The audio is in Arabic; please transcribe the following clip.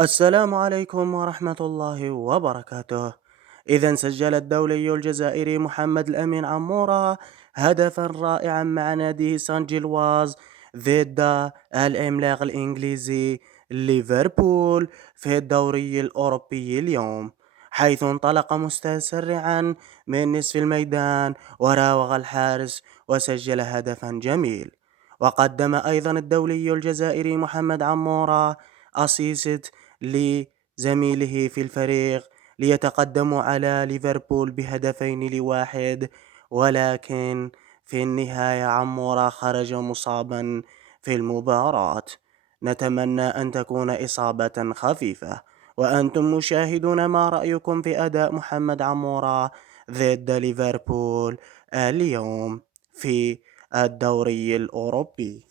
السلام عليكم ورحمة الله وبركاته. إذا سجل الدولي الجزائري محمد الأمين عمورة هدفا رائعا مع ناديه سان جيلواز ضد العملاق الإنجليزي ليفربول في الدوري الأوروبي اليوم، حيث انطلق متسرعا من نصف الميدان وراوغ الحارس وسجل هدفا جميل. وقدم أيضا الدولي الجزائري محمد عمورة أسيست لزميله في الفريق ليتقدموا على ليفربول ب2-1، ولكن في النهاية عمورة خرج مصابا في المباراة. نتمنى أن تكون إصابة خفيفة. وأنتم مشاهدون، ما رأيكم في أداء محمد عمورة ضد ليفربول اليوم في الدوري الأوروبي؟